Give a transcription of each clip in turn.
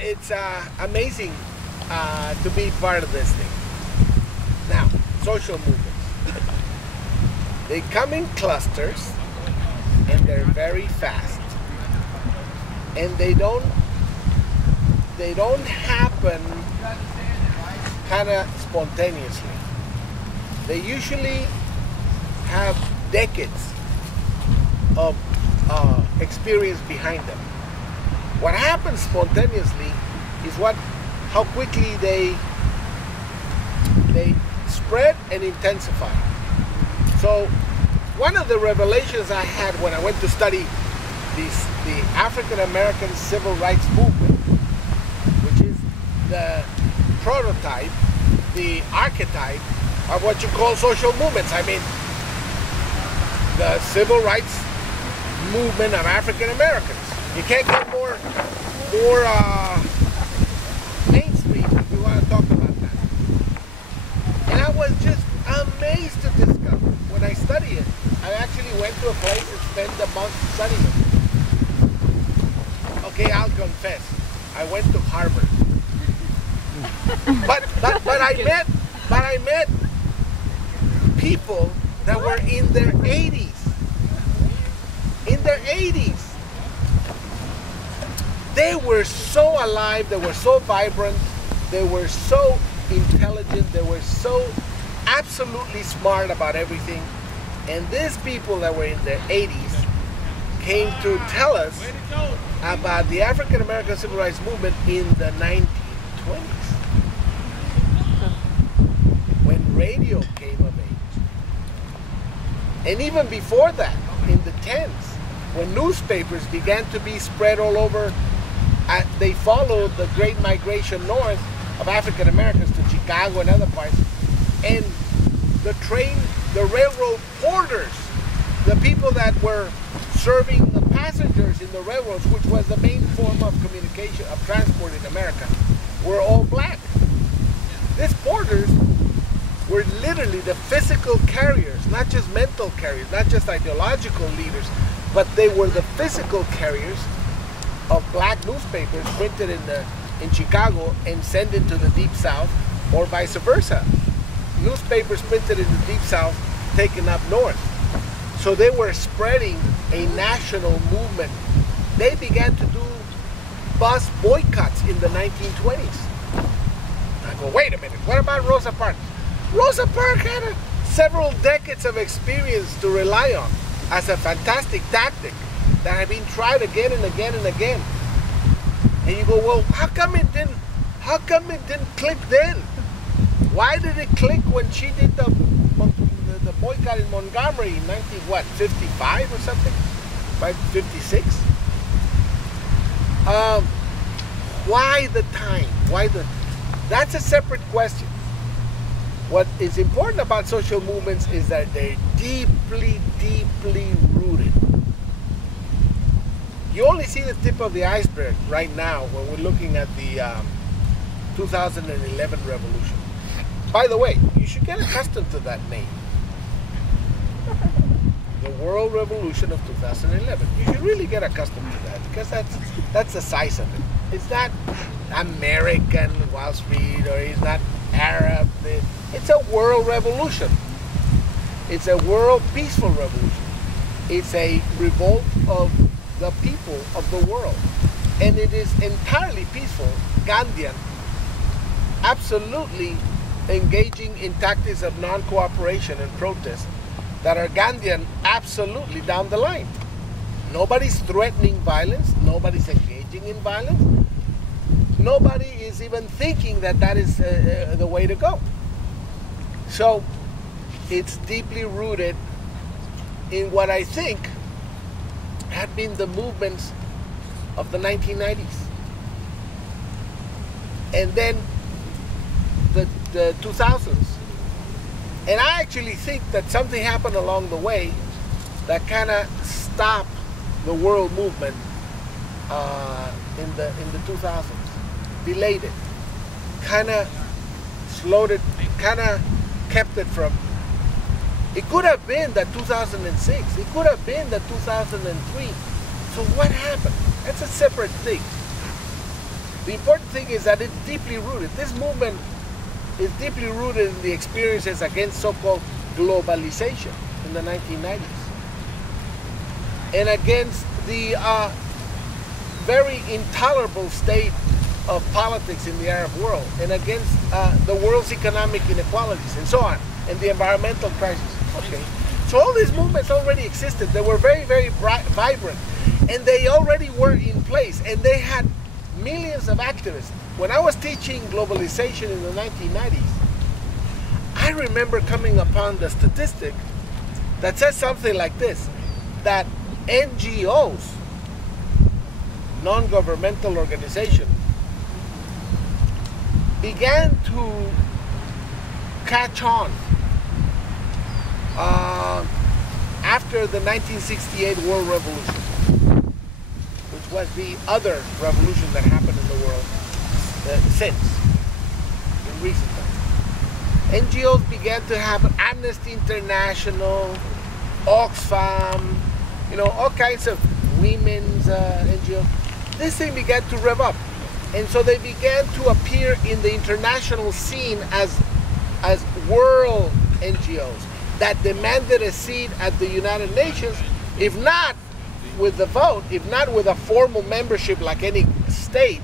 it's amazing to be part of this thing. Now, social movements. They come in clusters, and they're very fast, and they don't happen kind of spontaneously. They usually have decades of experience behind them. What happens spontaneously is how quickly they spread and intensify. So one of the revelations I had when I went to study the African American civil rights movement, which is the prototype, the archetype of what you call social movements. I mean, the civil rights movement of African Americans. You can't get more mainstream if you want to talk about that. And I was just amazed to discover when I studied it. I actually went to a place and spent a month studying it. Okay, I'll confess, I went to Harvard. but I met people that were in their 80s. In their 80s. They were so alive, they were so vibrant, they were so intelligent, they were so absolutely smart about everything. And these people that were in their 80s came to tell us about the African American Civil Rights Movement in the 1920s. When radio came of age. And even before that, in the 10s, when newspapers began to be spread all over, they followed the great migration north of African Americans to Chicago and other parts. And the railroad porters, the people that were serving the passengers in the railroads, which was the main form of communication, of transport in America, were all black. These porters were literally the physical carriers, not just mental carriers, not just ideological leaders, but they were the physical carriers of black newspapers printed in Chicago and sent into the Deep South, or vice versa. Newspapers printed in the Deep South taken up north. So they were spreading a national movement. They began to do bus boycotts in the 1920s. I go, wait a minute, what about Rosa Parks? Rosa Parks had several decades of experience to rely on as a fantastic tactic that had been tried again and again and again. And you go, well, how come it didn't click then? Why did it click when she did the boycott in Montgomery in 1955 or something? By 56? Why the time? That's a separate question. What is important about social movements is that they're deeply, deeply rooted. You only see the tip of the iceberg right now when we're looking at the 2011 revolution. By the way, you should get accustomed to that name. The World Revolution of 2011. You should really get accustomed to that, because that's the size of it. It's not American Wall Street, or it's not Arab. It's a world revolution. It's a world peaceful revolution. It's a revolt of the people of the world. And it is entirely peaceful, Gandhian, absolutely engaging in tactics of non-cooperation and protest that are Gandhian absolutely down the line. Nobody's threatening violence. Nobody's engaging in violence. Nobody is even thinking that that is the way to go. So it's deeply rooted in what I think had been the movements of the 1990s. And then the 2000s. And I actually think that something happened along the way that kind of stopped the world movement in the 2000s. Delayed it. Kind of slowed it, kind of kept it from. It could have been that 2006. It could have been that 2003. So what happened? That's a separate thing. The important thing is that it's deeply rooted. This movement is deeply rooted in the experiences against so-called globalization in the 1990s and against the very intolerable state of politics in the Arab world and against the world's economic inequalities and so on, and the environmental crisis. Okay, so all these movements already existed. They were very, very vibrant, and they already were in place, and they had millions of activists. When I was teaching globalization in the 1990s, I remember coming upon the statistic that says something like this, that NGOs, non-governmental organizations, began to catch on after the 1968 World Revolution, which was the other revolution that happened in the world since, in recent times. NGOs began to have Amnesty International, Oxfam, you know, all kinds of women's NGOs. This thing began to rev up. And so they began to appear in the international scene as world NGOs that demanded a seat at the United Nations, if not with the vote, if not with a formal membership like any state,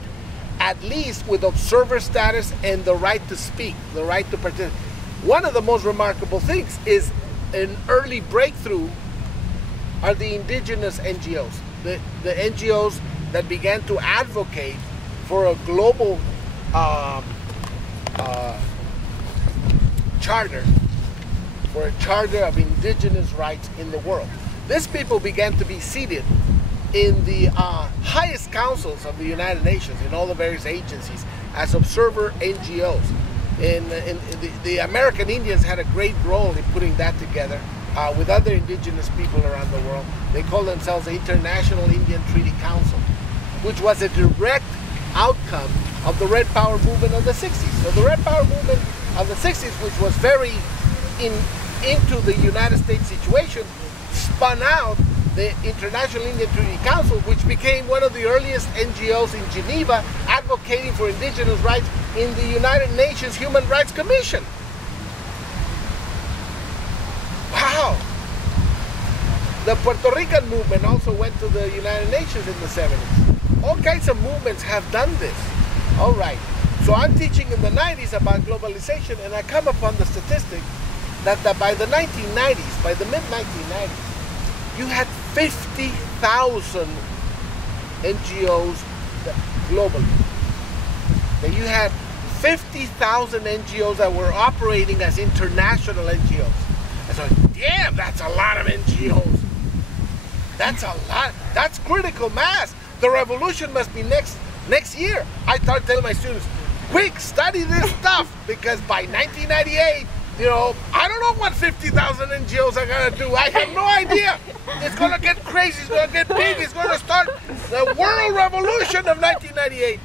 at least with observer status and the right to speak, the right to participate. One of the most remarkable things is an early breakthrough are the indigenous NGOs, the NGOs that began to advocate for a global charter, for a charter of indigenous rights in the world. These people began to be seated in the highest councils of the United Nations, in all the various agencies, as observer NGOs. And the American Indians had a great role in putting that together with other indigenous people around the world. They call themselves the International Indian Treaty Council, which was a direct outcome of the Red Power movement of the 60s. So the Red Power movement of the 60s, which was very into the United States situation, spun out the International Indian Treaty Council, which became one of the earliest NGOs in Geneva advocating for indigenous rights in the United Nations Human Rights Commission. Wow! The Puerto Rican movement also went to the United Nations in the 70s. All kinds of movements have done this. All right. So I'm teaching in the 90s about globalization, and I come upon the statistic that by the 1990s, by the mid-1990s, you had 50,000 NGOs globally. That you had 50,000 NGOs that were operating as international NGOs. And so, damn, that's a lot of NGOs. That's a lot. That's critical mass. The revolution must be next year. I start telling my students, quick, study this stuff, because by 1998, you know, I don't know what 50,000 NGOs are going to do. I have no idea. It's going to get crazy. It's going to get big. It's going to start the world revolution of 1998.